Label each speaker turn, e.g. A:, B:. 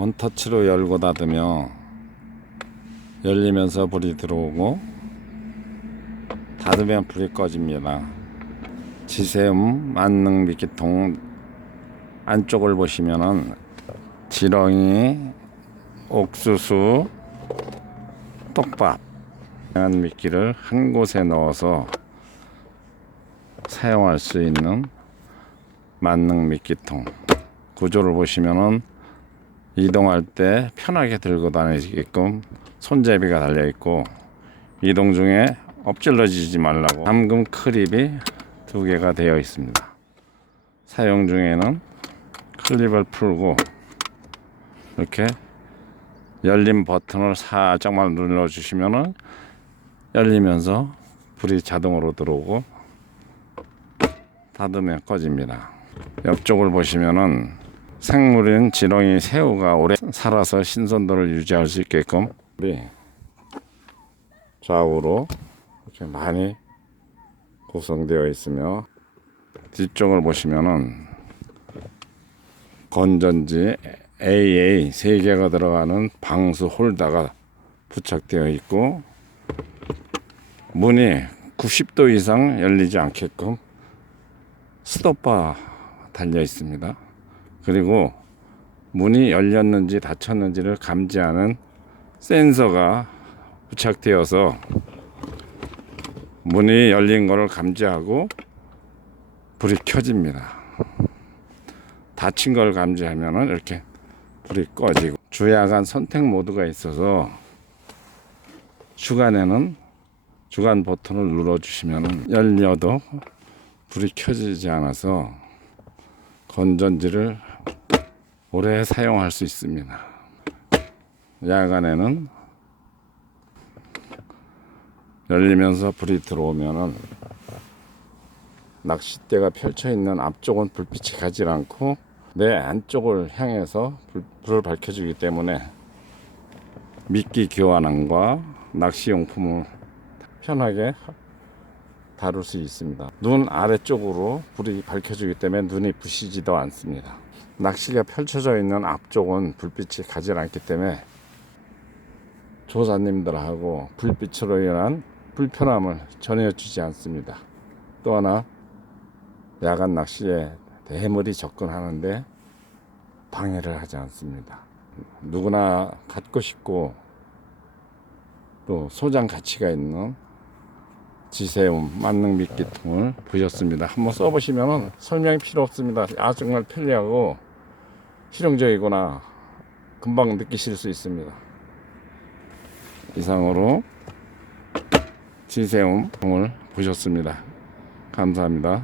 A: 원터치로 열고 닫으며 열리면서 불이 들어오고 닫으면 불이 꺼집니다. 지세음 만능 미끼통 안쪽을 보시면은 지렁이, 옥수수, 떡밥 다양한 미끼를 한 곳에 넣어서 사용할 수 있는 만능 미끼통 구조를 보시면은 이동할 때 편하게 들고 다니게끔 손잡이가 달려 있고 이동 중에 엎질러지지 말라고 잠금 클립이 두 개가 되어 있습니다. 사용 중에는 클립을 풀고 이렇게 열림 버튼을 살짝만 눌러 주시면은 열리면서 불이 자동으로 들어오고 닫으면 꺼집니다. 옆쪽을 보시면은 생물인 지렁이 새우가 오래 살아서 신선도를 유지할 수 있게끔 우리 좌우로 이렇게 많이 구성되어 있으며 뒤쪽을 보시면은 건전지 AA 세 개가 들어가는 방수 홀더가 부착되어 있고 문이 90도 이상 열리지 않게끔 스톱바 달려 있습니다. 그리고 문이 열렸는지 닫혔는지를 감지하는 센서가 부착되어서 문이 열린 것을 감지하고 불이 켜집니다. 닫힌 걸 감지하면은 이렇게 불이 꺼지고 주야간 선택 모드가 있어서 주간에는 주간 버튼을 눌러 주시면 열려도 불이 켜지지 않아서 건전지를 오래 사용할 수 있습니다. 야간에는 열리면서 불이 들어오면은 낚싯대가 펼쳐 있는 앞쪽은 불빛이 가지 않고 내 안쪽을 향해서 불, 불을 밝혀주기 때문에 미끼 교환함과 낚시 용품을 편하게 다룰 수 있습니다. 눈 아래쪽으로 불이 밝혀주기 때문에 눈이 부시지도 않습니다. 낚시가 펼쳐져 있는 앞쪽은 불빛이 가지 않기 때문에 조사님들하고 불빛으로 인한 불편함을 전해주지 않습니다. 또 하나 야간 낚시에 대물이 접근하는데 방해를 하지 않습니다. 누구나 갖고 싶고 또 소장 가치가 있는 지세움 만능 미끼통을 보셨습니다. 한번 써보시면 설명이 필요 없습니다. 아 정말 편리하고 실용적이구나 금방 느끼실 수 있습니다. 이상으로 지세움 통을 보셨습니다. 감사합니다.